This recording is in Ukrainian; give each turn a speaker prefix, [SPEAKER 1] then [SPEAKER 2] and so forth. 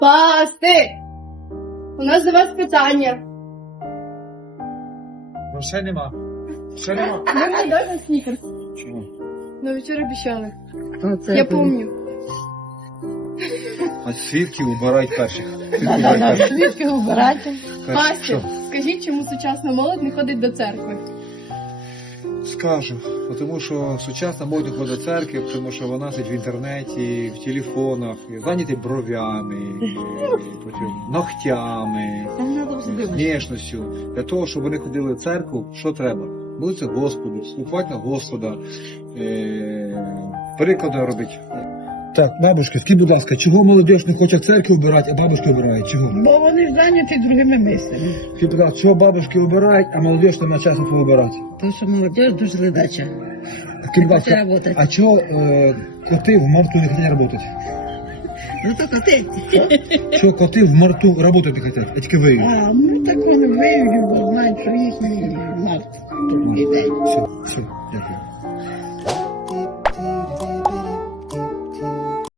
[SPEAKER 1] Пастир! У нас до вас питання.
[SPEAKER 2] Ну, ще нема. Ще нема.
[SPEAKER 1] Ви мені дайте снікерс.
[SPEAKER 2] Чому?
[SPEAKER 1] Ну, вчора обіцяли.
[SPEAKER 3] Оце
[SPEAKER 1] Я пам'ятаю.
[SPEAKER 2] А свідків убирають перших.
[SPEAKER 3] Свідки убирати.
[SPEAKER 1] Пастир, скажіть, чому сучасна молодь не ходить до церкви?
[SPEAKER 2] Скажу, тому що сучасна молодь не ходить до церкви, тому що вона сидить в інтернеті, в телефонах, зайняті бровями, потім ногтями, внешністю. Для того, щоб вони ходили в церкву, що треба? Молитися Господу, слухати на Господа, приклади робити. Так, бабушка, скажіть, будь ласка, чого молодь не хоче в церкву вбирати, а бабушки вбирають? Чого?
[SPEAKER 3] Бо вони ж зайняті другими мислями.
[SPEAKER 2] Скажіть, будь ласка, чого бабушки вбирають, а молодь немає часу повибирати?
[SPEAKER 3] Тому що молодь дуже ледача.
[SPEAKER 2] Скажіть, будь ласка,
[SPEAKER 3] Работать.
[SPEAKER 2] а чого коти в марту не хочуть працювати?
[SPEAKER 3] Ну то коти.
[SPEAKER 2] Що коти в марту працювати не хочуть, а тільки виють?
[SPEAKER 3] А, ну так вони виявлю, бо знають, що їхній март. Другий день.
[SPEAKER 2] Все, все, дякую.